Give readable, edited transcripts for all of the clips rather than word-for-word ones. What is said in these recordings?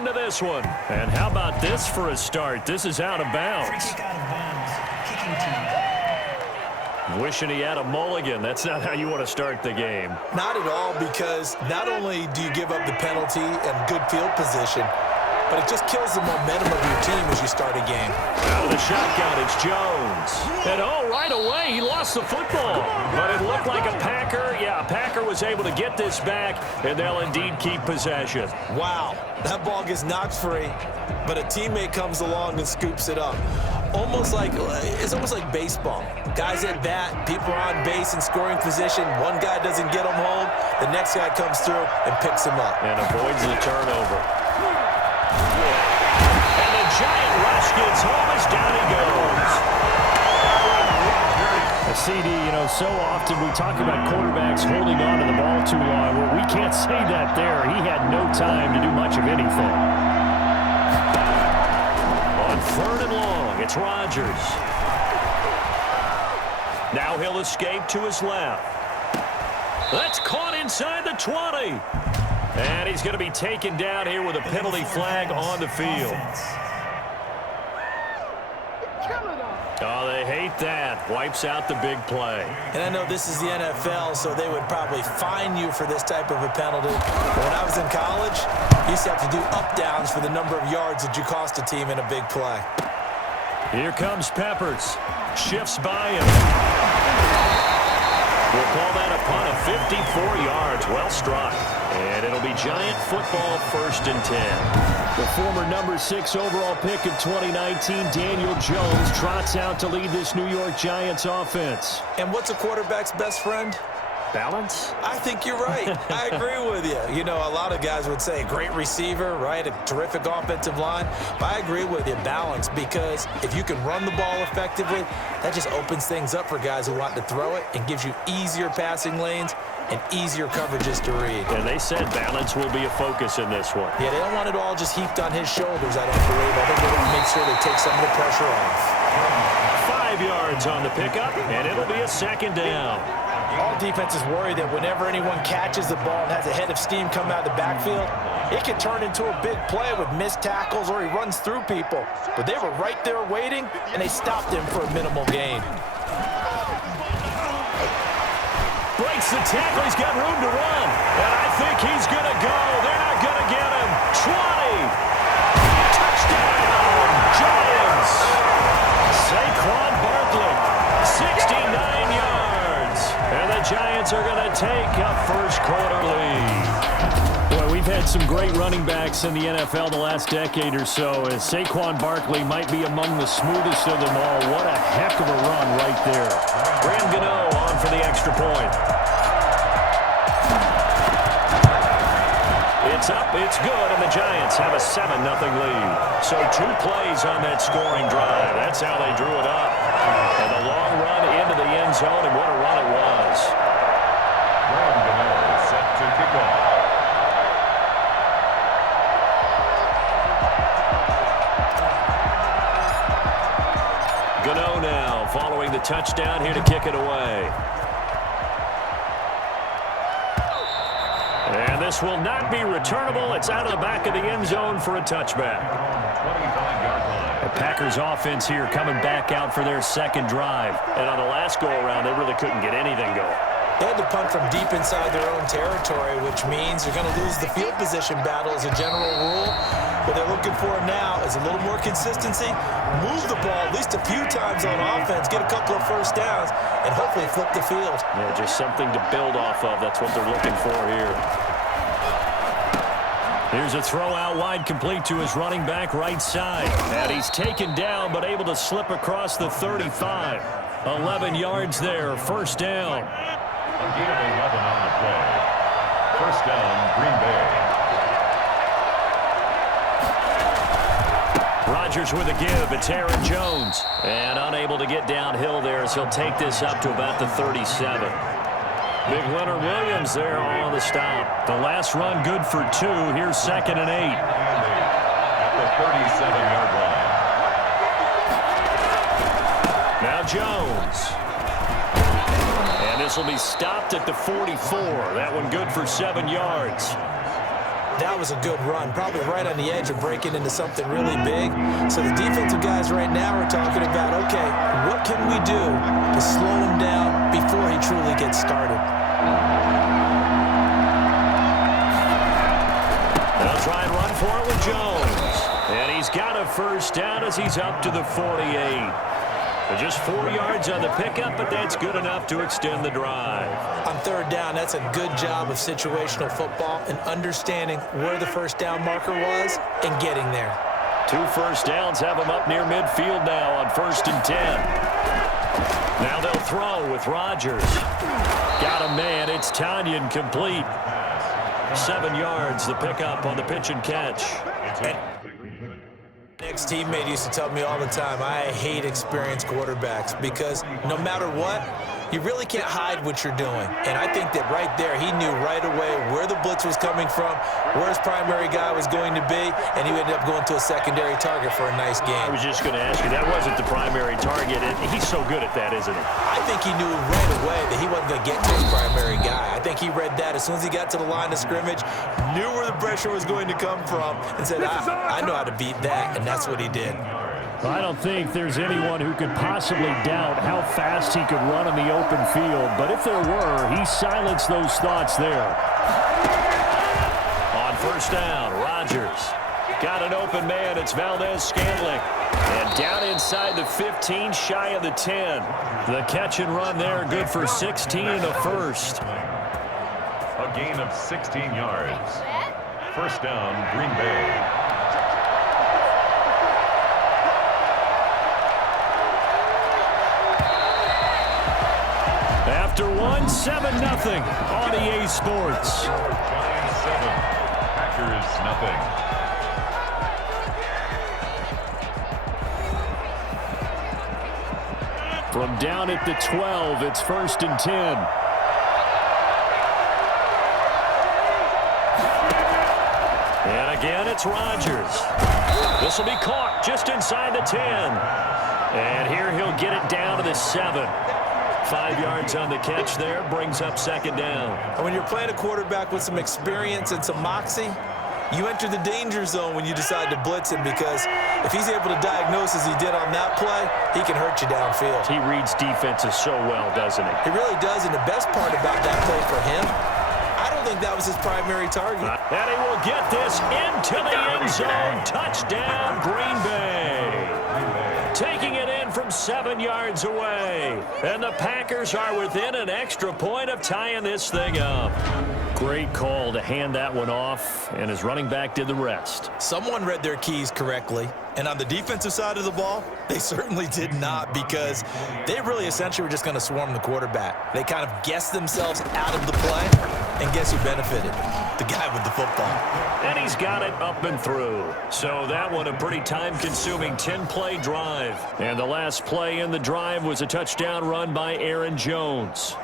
into this one. And how about this for a start? This is out of bounds. Free kick out of bounds. Kicking team. Wishing he had a mulligan. That's not how you want to start the game. Not at all, because not only do you give up the penalty and good field position, but it just kills the momentum of your team as you start a game. Out of the shotgun, it's Jones. And right away, he lost the football. But it looked like a Packer. Yeah, a Packer was able to get this back, and they'll indeed keep possession. Wow, that ball gets knocked free, but a teammate comes along and scoops it up. It's almost like baseball. Guys at bat, people are on base in scoring position. One guy doesn't get them home. The next guy comes through and picks him up. And avoids the turnover. And the giant rush gets home as down he goes. A CD, so often we talk about quarterbacks holding on to the ball too long. Well, we can't say that there. He had no time to do much of anything. On 3rd and long, it's Rodgers. Now he'll escape to his left. That's caught inside the 20. And he's going to be taken down here with a penalty flag on the field. Oh, they hate that. Wipes out the big play. And I know this is the NFL, so they would probably fine you for this type of a penalty. But when I was in college, you used to have to do up-downs for the number of yards that you cost a team in a big play. Here comes Peppers. Shifts by him. We'll call that a punt of 54 yards. Well struck. And it'll be Giant football, 1st and 10. The former number 6 overall pick of 2019, Daniel Jones, trots out to lead this New York Giants offense. And what's a quarterback's best friend? Balance? I think you're right. I agree with you. A lot of guys would say great receiver, right? A terrific offensive line. But I agree with you, balance, because if you can run the ball effectively, that just opens things up for guys who want to throw it and gives you easier passing lanes and easier coverages to read. And they said balance will be a focus in this one. Yeah, they don't want it all just heaped on his shoulders, I don't believe. I think they want to make sure they take some of the pressure off. 5 yards on the pickup, and it'll be a 2nd down. All defenses worry that whenever anyone catches the ball and has a head of steam come out of the backfield, it can turn into a big play with missed tackles or he runs through people. But they were right there waiting, and they stopped him for a minimal gain. Breaks the tackle. He's got room to run. And I think he's going to go. They're not going to get him. 20. Touchdown, Giants. Saquon Barkley, 69 yards. And the Giants are going to take a 1st quarter lead. Boy, we've had some great running backs in the NFL the last decade or so, as Saquon Barkley might be among the smoothest of them all. What a heck of a run right there. Graham Gano on for the extra point. It's up, it's good, and the Giants have a 7-0 lead. So 2 plays on that scoring drive. That's how they drew it up. And a long run into the end zone, and what a run it was. Graham Gano set to kick off. Gano now following the touchdown here to kick it away. And this will not be returnable. It's out of the back of the end zone for a touchback. The Packers offense here coming back out for their 2nd drive. And on the last go-around, they really couldn't get anything going. They had to punt from deep inside their own territory, which means they're going to lose the field position battle as a general rule. What they're looking for now is a little more consistency, move the ball at least a few times on offense, get a couple of 1st downs, and hopefully flip the field. Yeah, just something to build off of. That's what they're looking for here. Here's a throw out wide, complete to his running back right side. And he's taken down, but able to slip across the 35. 11 yards there, 1st down. A gain of 11 on the play. 1st down, Green Bay. Rodgers with a give. It's Aaron Jones. And unable to get downhill there, so he'll take this up to about the 37. Big Leonard Williams there on the stop. The last run good for 2. Here's 2nd and 8. At the 37-yard line. Now Jones. And this will be stopped at the 44. That one good for 7 yards. that was a good run, probably right on the edge of breaking into something really big. So the defensive guys right now are talking about, okay, what can we do to slow him down before he truly gets started? They'll try and run for it with Jones. And he's got a first down as he's up to the 48. Just 4 yards on the pickup, but that's good enough to extend the drive. On third down, that's a good job of situational football and understanding where the first down marker was and getting there. 2 first downs have him up near midfield now on 1st and 10. Now they'll throw with Rodgers. Got a man. It's Tanyan complete. 7 yards, the pickup on the pitch and catch. Next teammate used to tell me all the time, I hate experienced quarterbacks because no matter what, you really can't hide what you're doing. And I think that right there, he knew right away where the blitz was coming from, where his primary guy was going to be, and he ended up going to a secondary target for a nice game. I was just going to ask you, that wasn't the primary target. He's so good at that, isn't he? I think he knew right away that he wasn't going to get to his primary guy. I think he read that as soon as he got to the line of scrimmage, knew where the pressure was going to come from, and said, I know how to beat that, and that's what he did. I don't think there's anyone who could possibly doubt how fast he could run in the open field. But if there were, he silenced those thoughts there. On first down, Rodgers got an open man. It's Valdez-Scantling. And down inside the 15, shy of the 10. The catch and run there, good for 16 and a first. A gain of 16 yards. First down, Green Bay. After 7-0 on EA Sports. Giants 7, Packers nothing. From down at the 12, it's 1st and 10. And again, it's Rodgers. This will be caught just inside the 10. And here he'll get it down to the 7. 5 yards on the catch there, brings up 2nd down. And when you're playing a quarterback with some experience and some moxie, you enter the danger zone when you decide to blitz him, because if he's able to diagnose as he did on that play, he can hurt you downfield. He reads defenses so well, doesn't he? He really does, and the best part about that play for him, I don't think that was his primary target. And he will get this into the end zone. Touchdown, Green Bay. Taking it in from 7 yards away. And the Packers are within an extra point of tying this thing up. Great call to hand that one off, and his running back did the rest. Someone read their keys correctly, and on the defensive side of the ball, they certainly did not, because they really essentially were just going to swarm the quarterback. They kind of guessed themselves out of the play, and guess who benefited? The guy with the football. And he's got it up and through. So that one a pretty time-consuming 10-play drive. And the last play in the drive was a touchdown run by Aaron Jones.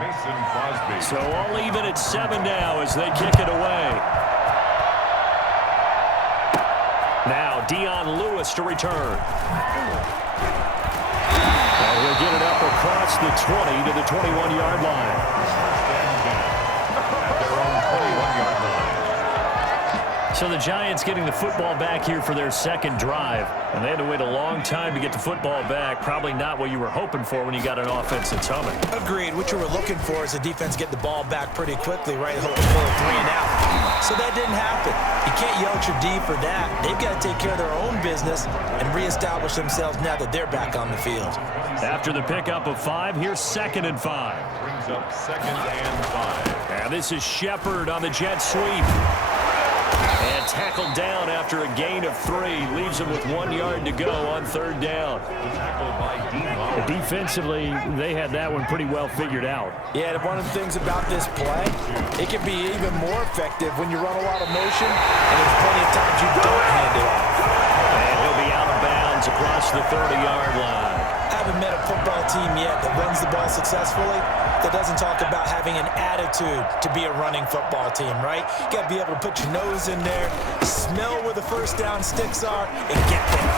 Mason Crosby. So all even at 7 now as they kick it away. Now Dion Lewis to return. And he'll get it up across the 20 to the 21-yard line. At their own 21-yard line. So the Giants getting the football back here for their second drive. And they had to wait a long time to get the football back. Probably not what you were hoping for when you got an offense that's humming. Agreed. What you were looking for is the defense get the ball back pretty quickly, right? For a 3 and out. So that didn't happen. You can't yell at your D for that. They've got to take care of their own business and reestablish themselves now that they're back on the field. After the pickup of 5, here's 2nd and 5. Brings up 2nd and 5. And this is Shepard on the jet sweep. And tackled down after a gain of 3. Leaves him with 1 yard to go on 3rd down. Tackled by Dean Long. Defensively, they had that one pretty well figured out. Yeah, one of the things about this play, it can be even more effective when you run a lot of motion, and there's plenty of times you don't hand it off. And he'll be out of bounds across the 30-yard line. I haven't met a football team yet that runs the ball successfully that doesn't talk about having an attitude to be a running football team, right? You got to be able to put your nose in there, smell where the first down sticks are, and get there.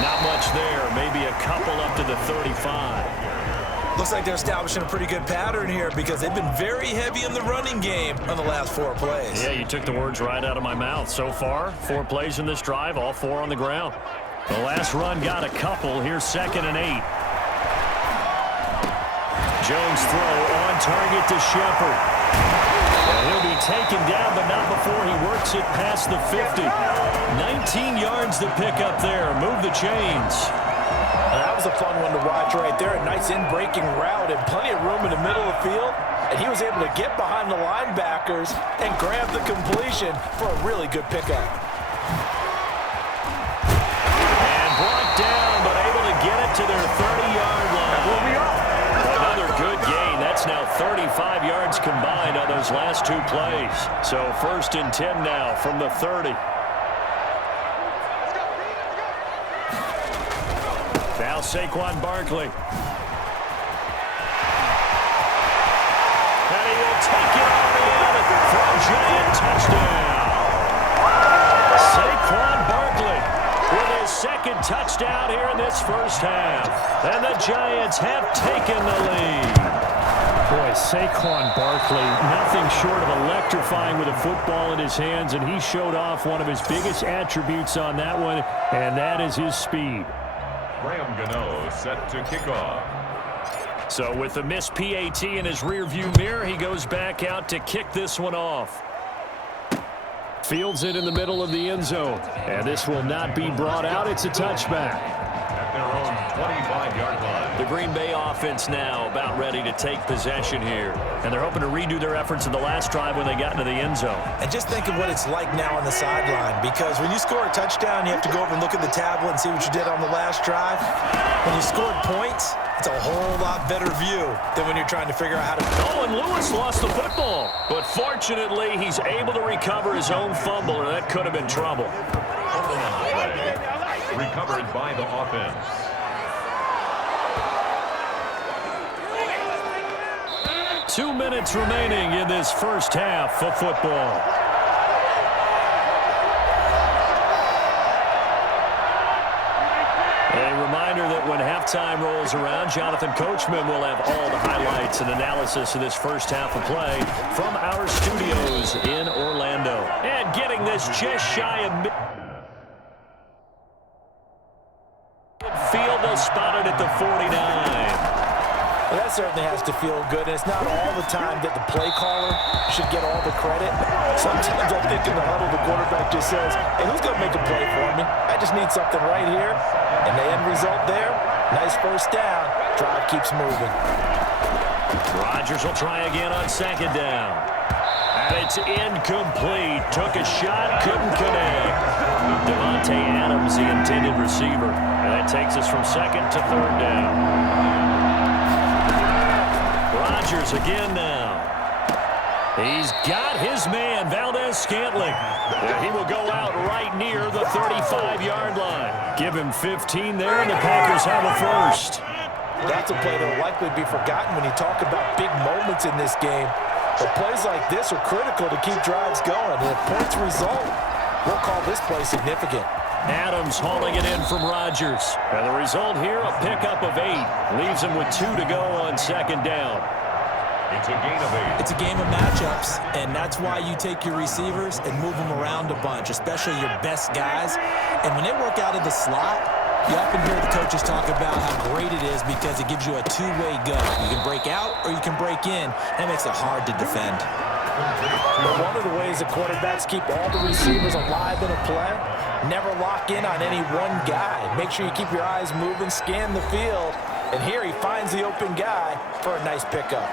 Not much there. Maybe a couple up to the 35. Looks like they're establishing a pretty good pattern here because they've been very heavy in the running game on the last 4 plays. Yeah, you took the words right out of my mouth. So far, 4 plays in this drive, all 4 on the ground. The last run got a couple. Here's 2nd and 8. Jones throw on target to Shepard. And he'll be taken down, but not before he works it past the 50. 19 yards to pick up there. Move the chains. That was a fun one to watch right there. A nice in-breaking route and plenty of room in the middle of the field. And he was able to get behind the linebackers and grab the completion for a really good pickup. And brought down, but able to get it to their 30-yard line. Another good gain. That's now 35 yards combined on those last 2 plays. So 1st and 10 now from the 30. Now Saquon Barkley. And he will take it on in for a giant touchdown. Saquon Barkley with his 2nd touchdown here in this first half. And the Giants have taken the lead. Boy, Saquon Barkley, nothing short of electrifying with a football in his hands, and he showed off one of his biggest attributes on that one, and that is his speed. Graham Gano set to kick off. So with the missed PAT in his rearview mirror, he goes back out to kick this one off. Fields it in the middle of the end zone. And this will not be brought out. It's a touchback. At their own 25-yard line. The Green Bay offense now about ready to take possession here. And they're hoping to redo their efforts in the last drive when they got into the end zone. And just think of what it's like now on the sideline, because when you score a touchdown, you have to go over and look at the tablet and see what you did on the last drive. When you scored points, it's a whole lot better view than when you're trying to figure out how to... Oh, and Lewis lost the football. But fortunately, he's able to recover his own fumble, or that could have been trouble. Recovered by the offense. Two minutes remaining in this first half of football. A reminder that when halftime rolls around, Jonathan Coachman will have all the highlights and analysis of this first half of play from our studios in Orlando. And getting this just shy of midfield, they'll spot it at the 49. Well, that certainly has to feel good, and it's not all the time that the play caller should get all the credit. Sometimes I think in the huddle, the quarterback just says, hey, who's going to make a play for me? I just need something right here. And the end result there, nice first down. Drive keeps moving. Rodgers will try again on 2nd down. And it's incomplete. Took a shot, couldn't connect. Devontae Adams, the intended receiver. And that takes us from 2nd to 3rd down. Rodgers again now. He's got his man, Valdez-Scantling. He will go out right near the 35-yard line. Give him 15 there, and the Packers have a first. That's a play that will likely be forgotten when you talk about big moments in this game. But plays like this are critical to keep drives going. And if points result, we'll call this play significant. Adams hauling it in from Rodgers. And the result here, a pickup of 8. Leaves him with 2 to go on 2nd down. It's a gain of 8. It's a game of matchups, and that's why you take your receivers and move them around a bunch, especially your best guys. And when they work out of the slot, you often hear the coaches talk about how great it is because it gives you a two-way go. You can break out or you can break in. That makes it hard to defend. But one of the ways that quarterbacks keep all the receivers alive in a play, never lock in on any one guy. Make sure you keep your eyes moving, scan the field, and here he finds the open guy for a nice pickup.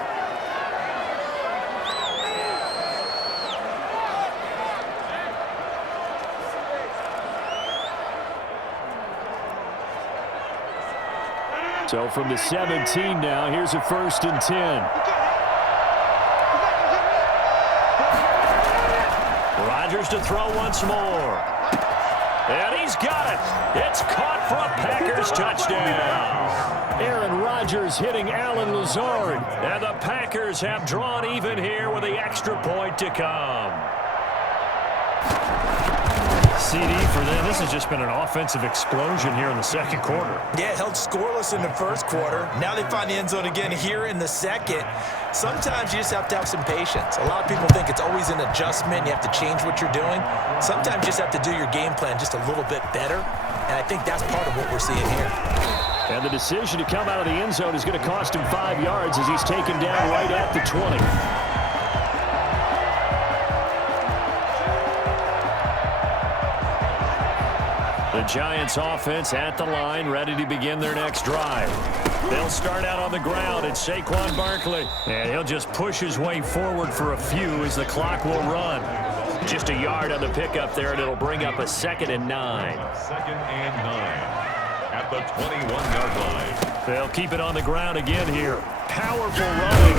So from the 17 now, here's a 1st and 10. Rodgers to throw once more. And he's got it. It's caught for a Packers touchdown. Aaron Rodgers hitting Allen Lazard. And the Packers have drawn even here with the extra point to come. CD, for them, this has just been an offensive explosion here in the second quarter. Yeah, held scoreless in the first quarter. Now they find the end zone again here in the second. Sometimes you just have to have some patience. A lot of people think it's always an adjustment. You have to change what you're doing. Sometimes you just have to do your game plan just a little bit better, and I think that's part of what we're seeing here. And the decision to come out of the end zone is going to cost him 5 yards as he's taken down right at the 20. The Giants offense at the line, ready to begin their next drive. They'll start out on the ground. It's Saquon Barkley. And he'll just push his way forward for a few as the clock will run. Just a yard on the pickup there, and it'll bring up a 2nd and 9. 2nd and 9 at the 21-yard line. They'll keep it on the ground again here. Powerful running.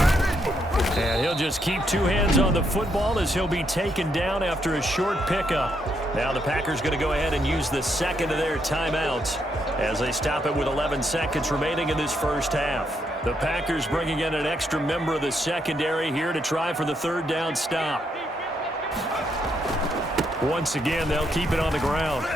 And he'll just keep 2 hands on the football as he'll be taken down after a short pickup. Now the Packers going to go ahead and use the second of their timeouts as they stop it with 11 seconds remaining in this first half. The Packers bringing in an extra member of the secondary here to try for the 3rd down stop. Once again, they'll keep it on the ground.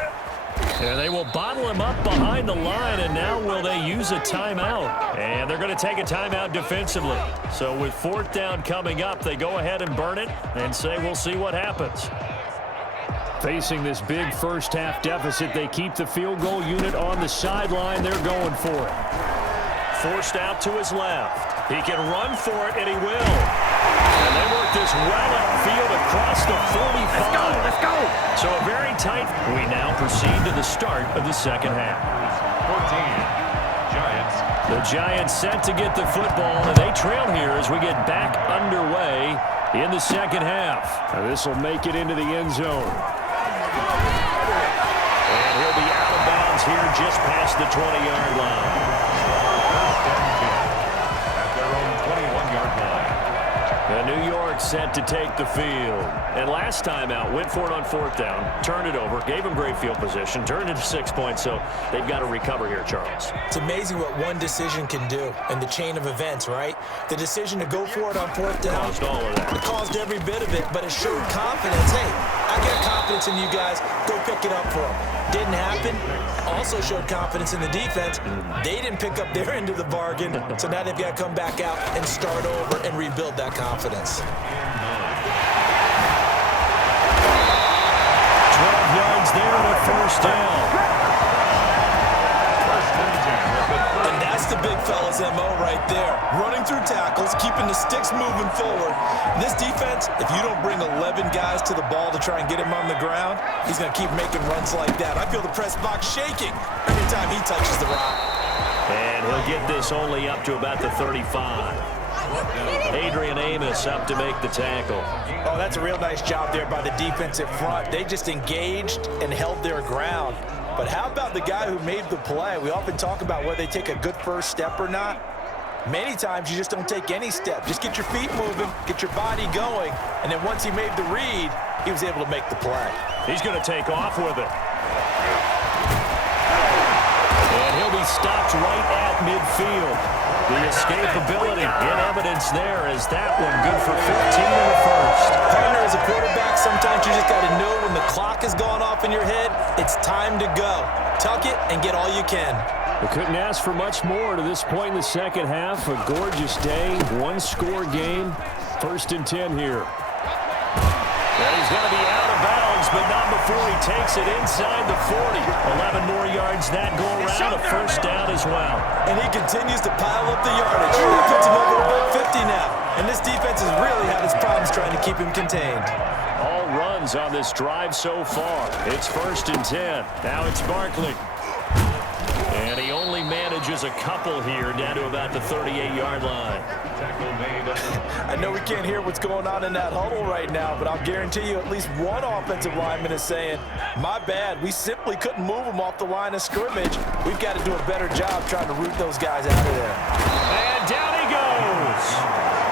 And they will bottle him up behind the line, and now will they use a timeout? And they're going to take a timeout defensively. So with 4th down coming up, they go ahead and burn it and say we'll see what happens. Facing this big first half deficit, they keep the field goal unit on the sideline. They're going for it. Forced out to his left. He can run for it, and he will. And they work this well upfield across the 45. Let's go. So a very tight. We now proceed to the start of the second half. 14, Giants. The Giants set to get the football, and they trail here as we get back underway in the second half. This will make it into the end zone. And he'll be out of bounds here just past the 20-yard line. At their own 21-yard line. And New York set to take the field. And last time out, went for it on 4th down, turned it over, gave him great field position, turned it to 6 points, so they've got to recover here, Charles. It's amazing what one decision can do in the chain of events, right? The decision to go for it on 4th down. Caused all of that. It caused every bit of it, but it showed confidence. Hey, I got confidence in you guys. Go pick it up for them. Didn't happen. Also showed confidence in the defense. They didn't pick up their end of the bargain, so now they've got to come back out and start over and rebuild that confidence. 12 yards there on a 1st down. And that's the big fella's MO right there. Running through tackles, keeping the sticks moving forward. This defense, if you don't bring 11 guys to the ball to try and get him on the ground, he's going to keep making runs like that. I feel the press box shaking every time he touches the rock. And he'll get this only up to about the 35. Adrian Amos up to make the tackle. Oh, that's a real nice job there by the defensive front. They just engaged and held their ground. But how about the guy who made the play? We often talk about whether they take a good first step or not. Many times you just don't take any step. Just get your feet moving, get your body going, and then once he made the read, he was able to make the play. He's going to take off with it. And he'll be stopped right at midfield. The escapability in evidence there as that one good for 15 in the first. Partner, as a quarterback, sometimes you just got to know when the clock has gone off in your head, it's time to go. Tuck it and get all you can. We couldn't ask for much more to this point in the second half. A gorgeous day, one-score game. 1st and 10 here. And he's going to be out of bounds, but not before he takes it inside the 40. 11 more yards that go around, a 1st down as well. And he continues to pile up the yardage. That puts him over about 50 now. And this defense has really had its problems trying to keep him contained. All runs on this drive so far. It's 1st and 10. Now it's Barkley. And he only manages a couple here down to about the 38-yard line. I know we can't hear what's going on in that huddle right now, but I'll guarantee you at least one offensive lineman is saying, my bad, we simply couldn't move them off the line of scrimmage. We've got to do a better job trying to root those guys out of there. And down he goes.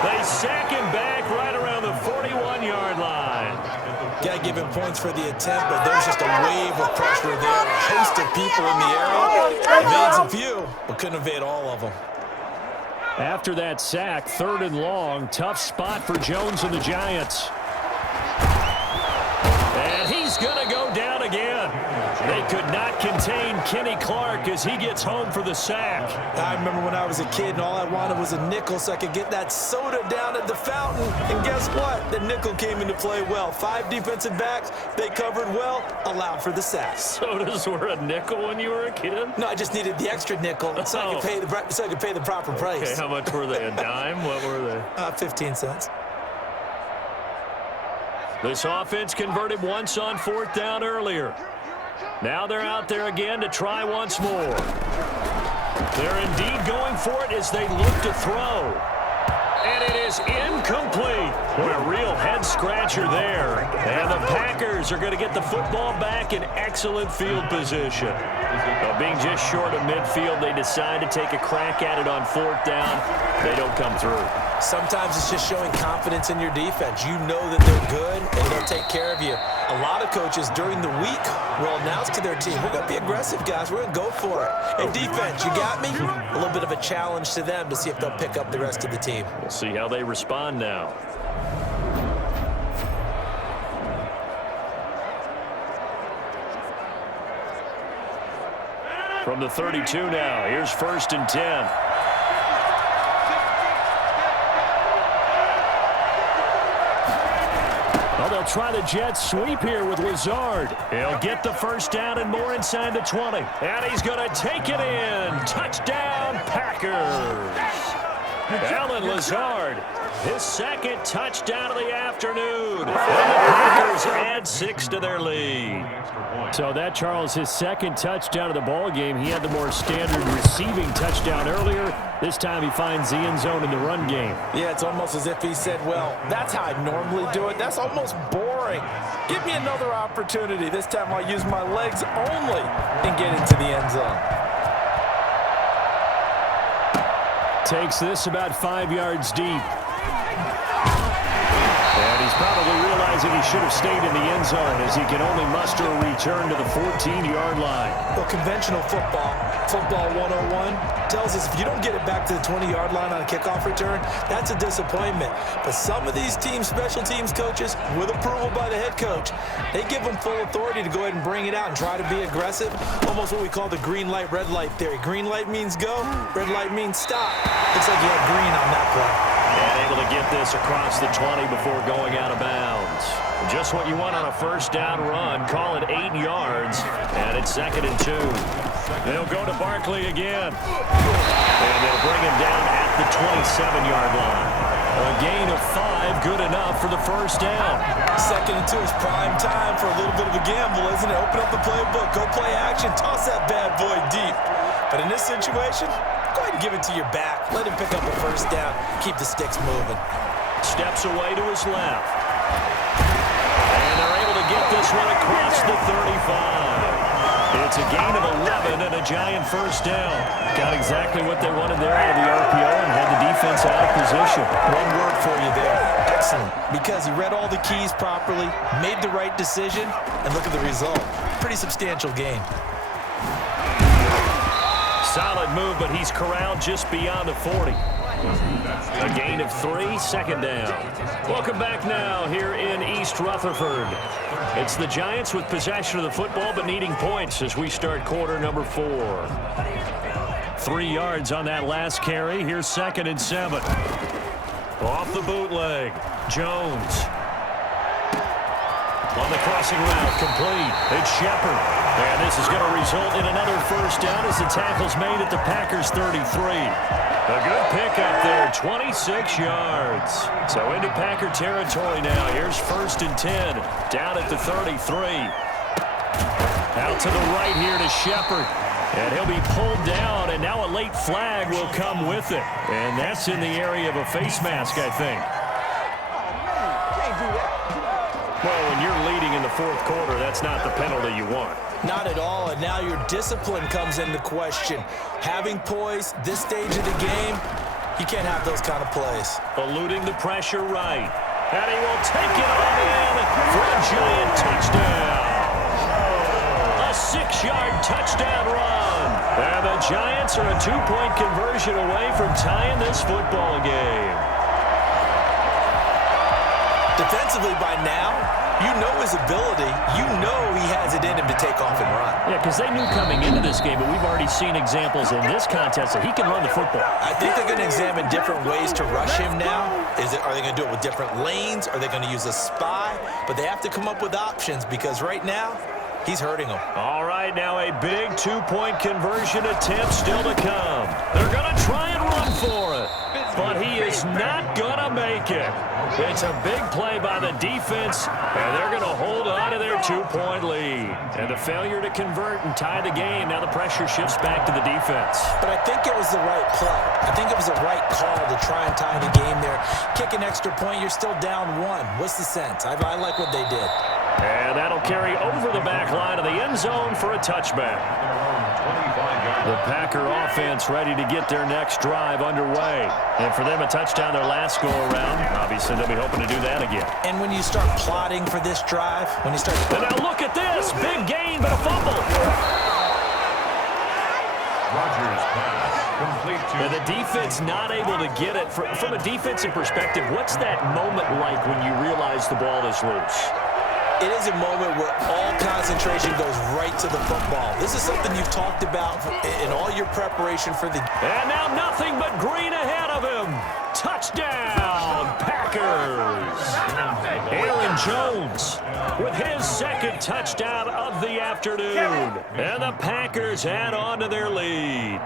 They sack him back right around the 41-yard line. Got to give him points for the attempt, but there's just a wave of pressure there. A host of people in the area. Evades a few, but couldn't evade all of them. After that sack, 3rd and long, tough spot for Jones and the Giants. And he's going to go down run again. They could not contain Kenny Clark as he gets home for the sack. I remember when I was a kid and all I wanted was a nickel so I could get that soda down at the fountain. And guess what? The nickel came into play well. 5 defensive backs, they covered well, allowed for the sack. Sodas were a nickel when you were a kid? No, I just needed the extra nickel so I could pay the proper price. Okay, how much were they? A dime? What were they? 15 cents. This offense converted once on 4th down earlier. Now they're out there again to try once more. They're indeed going for it as they look to throw. And it is incomplete. What a real head-scratcher there. And the Packers are going to get the football back in excellent field position. Being just short of midfield, they decide to take a crack at it on 4th down. They don't come through. Sometimes it's just showing confidence in your defense. You know that they're good, and they'll take care of you. A lot of coaches during the week will announce to their team, we're going to be aggressive, guys. We're going to go for it. Hey, defense, you got me? A little bit of a challenge to them to see if they'll pick up the rest of the team. We'll see how they respond now. From the 32 now, here's 1st and 10. Well, they'll try the jet sweep here with Lazard. He'll get the 1st down and more inside the 20. And he's going to take it in. Touchdown, Packers. Allen Lazard, his 2nd touchdown of the afternoon. And the Packers add 6 to their lead. So that, Charles, his 2nd touchdown of the ball game. He had the more standard receiving touchdown earlier. This time he finds the end zone in the run game. Yeah, it's almost as if he said, well, that's how I normally do it. That's almost boring. Give me another opportunity. This time I'll use my legs only and get into the end zone. Takes this about 5 yards deep. And he's probably realizing he should have stayed in the end zone as he can only muster a return to the 14-yard line. Well, conventional football 101, tells us if you don't get it back to the 20-yard line on a kickoff return, that's a disappointment. But some of these teams, special teams coaches, with approval by the head coach, they give them full authority to go ahead and bring it out and try to be aggressive. Almost what we call the green light, red light theory. Green light means go, red light means stop. Looks like you had green on that play. And able to get this across the 20 before going out of bounds. Just what you want on a 1st down run. Call it 8 yards, and it's 2nd and 2. They'll go to Barkley again. And they'll bring him down at the 27-yard line. A gain of 5, good enough for the 1st down. 2nd and 2 is prime time for a little bit of a gamble, isn't it? Open up the playbook, go play action, toss that bad boy deep. But in this situation, go ahead and give it to your back. Let him pick up a 1st down. Keep the sticks moving. Steps away to his left. And they're able to get this one across the 35. It's a gain of 11 and a Giant 1st down. Got exactly what they wanted there out of the RPO and had the defense out of position. One word for you there. Excellent. Because he read all the keys properly, made the right decision, and look at the result. Pretty substantial gain. Solid move, but he's corralled just beyond the 40. A gain of 3, 2nd down. Welcome back now here in East Rutherford. It's the Giants with possession of the football, but needing points as we start quarter number 4. 3 yards on that last carry. Here's 2nd and 7. Off the bootleg, Jones. On the crossing route, complete. It's Shepard. And this is going to result in another 1st down as the tackle's made at the Packers 33. A good pickup there, 26 yards. So into Packer territory now. Here's 1st and 10, down at the 33. Out to the right here to Shepard. And he'll be pulled down, and now a late flag will come with it. And that's in the area of a face mask, I think. Well, when you're leading in the 4th quarter, that's not the penalty you want. Not at all, and now your discipline comes into question. Having poise, this stage of the game, you can't have those kind of plays. Eluding the pressure right. And he will take it on in for a Giant touchdown. A 6-yard touchdown run. And the Giants are a 2-point conversion away from tying this football game. Defensively by now, You know his ability. You know he has it in him to take off and run. Yeah, because they knew coming into this game, but we've already seen examples in this contest that he can run the football. I think they're going to examine different ways to rush him now. Are they going to do it with different lanes? Are they going to use a spy? But they have to come up with options because right now, he's hurting them. All right, now a big two-point conversion attempt still to come. They're going to try and run for it, but he is not going to make it. It's a big play by the defense, and they're going to hold on to their two-point lead. And the failure to convert and tie the game, now the pressure shifts back to the defense. But I think it was the right play. I think it was the right call to try and tie the game there. Kick an extra point, you're still down one. What's the sense? I like what they did. And that'll carry over the back line of the end zone for a touchback. The Packer offense ready to get their next drive underway. And for them, a touchdown their last go-around. Obviously, they'll be hoping to do that again. And when you start plotting for this drive, when you start... And now look at this. Big gain, but a fumble. Rodgers pass. Complete to... And the defense not able to get it. From a defensive perspective, what's that moment like when you realize the ball is loose? It is a moment where all concentration goes right to the football. This is something you've talked about in all your preparation for the... And now nothing but green ahead of him. Touchdown, Packers. Aaron Jones with his second touchdown of the afternoon. And the Packers add on to their lead.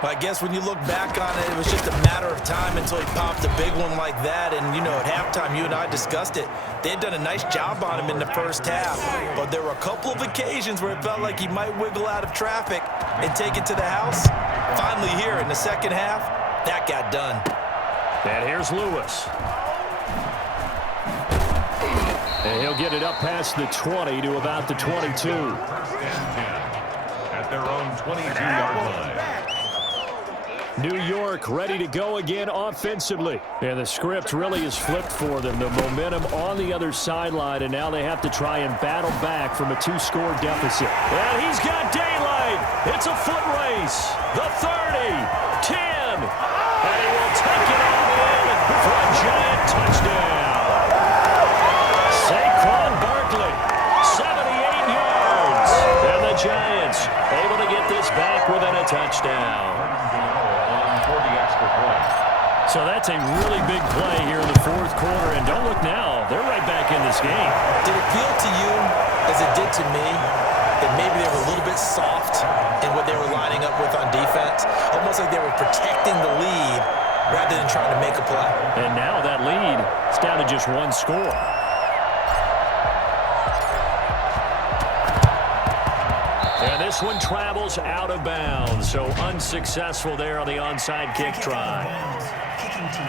Well, I guess when you look back on it, it was just a matter of time until he popped a big one like that. And, you know, at halftime, you and I discussed it. They had done a nice job on him in the first half. But there were a couple of occasions where it felt like he might wiggle out of traffic and take it to the house. Finally here in the second half, that got done. And here's Lewis. And he'll get it up past the 20 to about the 22. At their own 22-yard line. New York ready to go again offensively. And the script really is flipped for them. The momentum on the other sideline, and now they have to try and battle back from a 2-score deficit. And he's got daylight. It's a foot race. The 30, 10, and he will take it all in for a giant touchdown. Saquon Barkley, 78 yards. And the Giants able to get this back within a touchdown. So that's a really big play here in the fourth quarter. And don't look now. They're right back in this game. Did it feel to you, as it did to me, that maybe they were a little bit soft in what they were lining up with on defense? Almost like they were protecting the lead rather than trying to make a play. And now that lead is down to just one score. And this one travels out of bounds. So unsuccessful there on the onside kick try. Kicking team.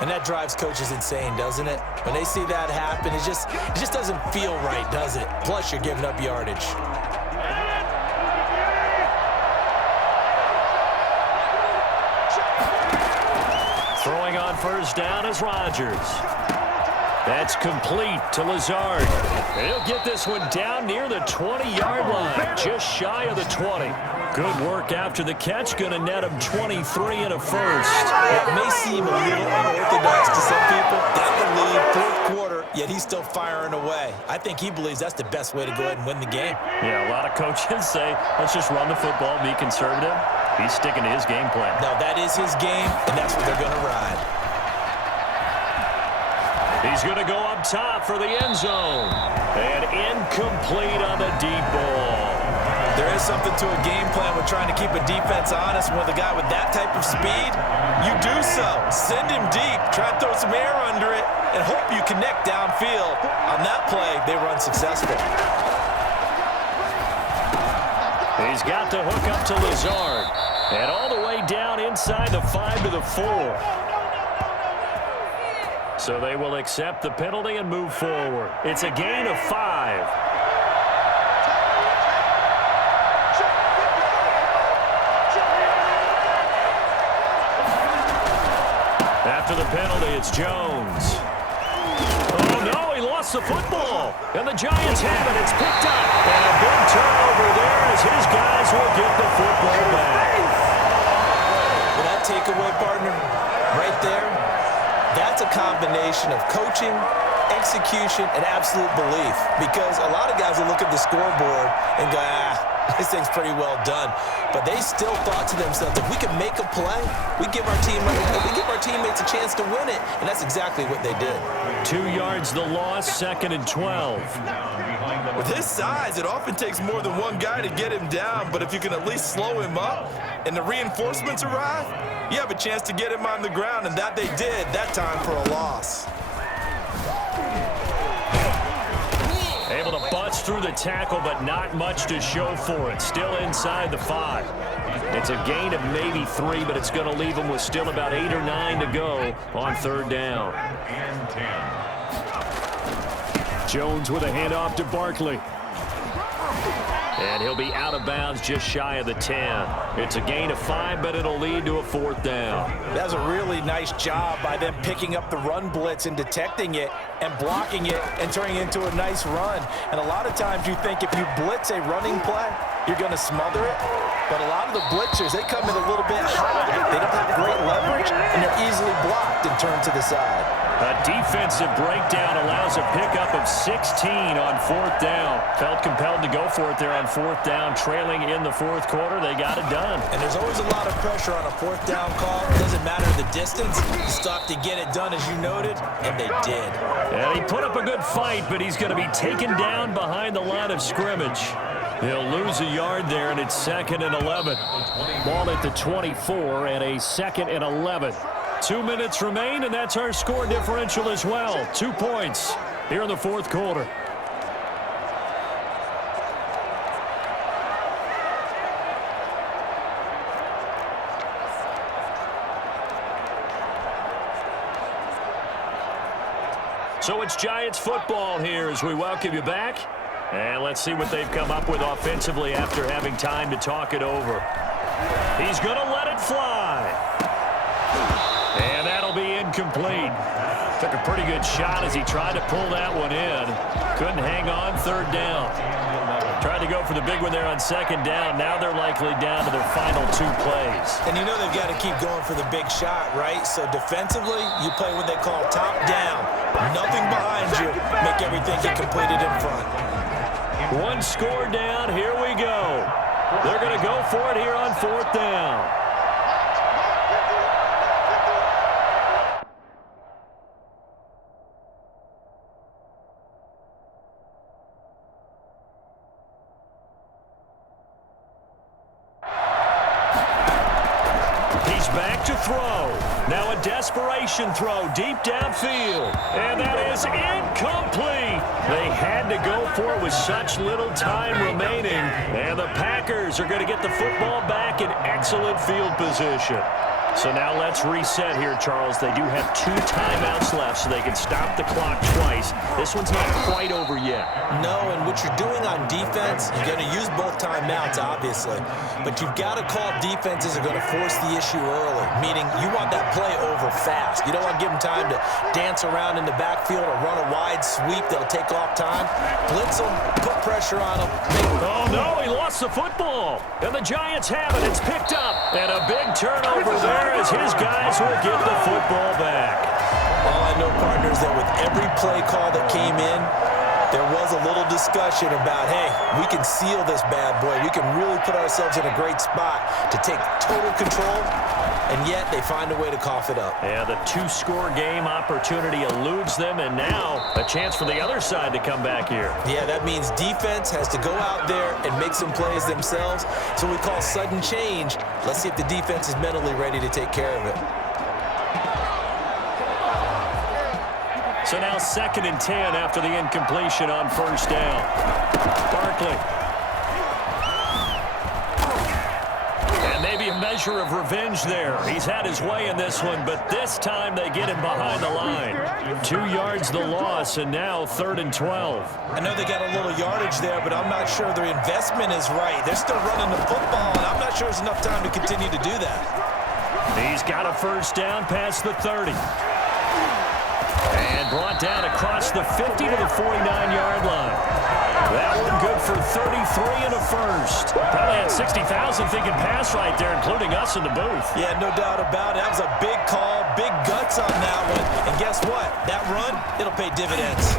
And that drives coaches insane, doesn't it? When they see that happen, it just doesn't feel right, does it? Plus, you're giving up yardage. Throwing on first down is Rodgers. That's complete to Lazard. He'll get this one down near the 20-yard line, just shy of the 20. Good work after the catch, going to net him 23 and a first. It may seem a little unorthodox to some people. Got the lead, fourth quarter, yet he's still firing away. I think he believes that's the best way to go ahead and win the game. Yeah, a lot of coaches say, let's just run the football, be conservative. He's sticking to his game plan. No, that is his game, and that's what they're going to ride. He's going to go up top for the end zone. And incomplete on the deep ball. There is something to a game plan with trying to keep a defense honest. With a guy with that type of speed, you do so. Send him deep. Try to throw some air under it and hope you connect downfield. On that play, they were unsuccessful. He's got the hook up to Lazard. And all the way down inside the 5 to the 4. So they will accept the penalty and move forward. It's a gain of 5. After the penalty, it's Jones. Oh, no, he lost the football. And the Giants have it. It's picked up. And a big turnover there as his guys will get the football back. Well, that takeaway, partner, right there, that's a combination of coaching execution, and absolute belief, because a lot of guys will look at the scoreboard and go, this thing's pretty well done. But they still thought to themselves, if we can make a play, we give our teammates a chance to win it. And that's exactly what they did. 2 yards the loss, 2nd and 12. With his size, it often takes more than one guy to get him down, but if you can at least slow him up and the reinforcements arrive, you have a chance to get him on the ground, and that they did that time for a loss. Able to bust through the tackle, but not much to show for it. Still inside the 5. It's a gain of maybe 3, but it's going to leave them with still about 8 or 9 to go on 3rd down. And 10. Jones with a handoff to Barkley. And he'll be out of bounds just shy of the 10. It's a gain of 5, but it'll lead to a 4th down. That was a really nice job by them picking up the run blitz and detecting it and blocking it and turning it into a nice run. And a lot of times you think if you blitz a running play, you're going to smother it. But a lot of the blitzers, they come in a little bit high. They don't have great leverage, and they're easily blocked and turned to the side. A defensive breakdown allows a pickup of 16 on 4th down. Felt compelled to go for it there on 4th down, trailing in the 4th quarter. They got it done. And there's always a lot of pressure on a 4th down call. It doesn't matter the distance. You stop to get it done, as you noted, and they did. Yeah, he put up a good fight, but he's going to be taken down behind the line of scrimmage. He'll lose a yard there, and it's 2nd and 11. Ball at the 24 and a 2nd and 11. 2 minutes remain, and that's our score differential as well. 2 points here in the 4th quarter. So it's Giants football here as we welcome you back. And let's see what they've come up with offensively after having time to talk it over. He's going to let it fly. And that'll be incomplete. Took a pretty good shot as he tried to pull that one in. Couldn't hang on 3rd down. Tried to go for the big one there on 2nd down. Now they're likely down to their final 2 plays. And you know they've got to keep going for the big shot, right? So defensively, you play what they call top down. Nothing behind you. Make everything get completed in front. 1 score down. Here we go. They're going to go for it here on 4th down. Back to throw. Now a desperation throw deep downfield. And that is incomplete. They had to go for it with such little time remaining. And the Packers are going to get the football back in excellent field position. So now let's reset here, Charles. They do have 2 timeouts left, so they can stop the clock twice. This one's not quite over yet. No, and what you're doing on defense, you're going to use both timeouts, obviously. But you've got to call defenses are going to force the issue early, meaning you want that play over fast. You don't want to give them time to dance around in the backfield or run a wide sweep that'll take off time. Blitz them, put pressure on them. Oh, no, he lost the football. And the Giants have it. It's picked up. And a big turnover there as his guys will get the football back. All I know, partners, that with every play call that came in, there was a little discussion about, hey, we can seal this bad boy. We can really put ourselves in a great spot to take total control, and yet they find a way to cough it up. Yeah, the 2-score game opportunity eludes them, and now a chance for the other side to come back here. Yeah, that means defense has to go out there and make some plays themselves. So we call sudden change. Let's see if the defense is mentally ready to take care of it. So now 2nd and 10 after the incompletion on 1st down. Barkley. And maybe a measure of revenge there. He's had his way in this one, but this time they get him behind the line. 2 yards the loss, and now 3rd and 12. I know they got a little yardage there, but I'm not sure their investment is right. They're still running the football, and I'm not sure there's enough time to continue to do that. He's got a 1st down past the 30. And brought down across the 50 to the 49-yard line. That one good for 33 and a first. Probably had 60,000 thinking pass right there, including us in the booth. Yeah, no doubt about it. That was a big call, big guts on that one. And guess what? That run, it'll pay dividends.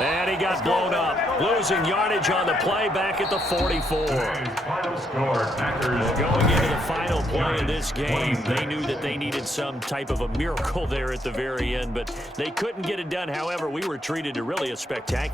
And he got blown up. Losing yardage on the play back at the 44. Final score, Packers. Going into the final play of this game, they knew that they needed some type of a miracle there at the very end, but they couldn't get it done. However, we were treated to really a spectacular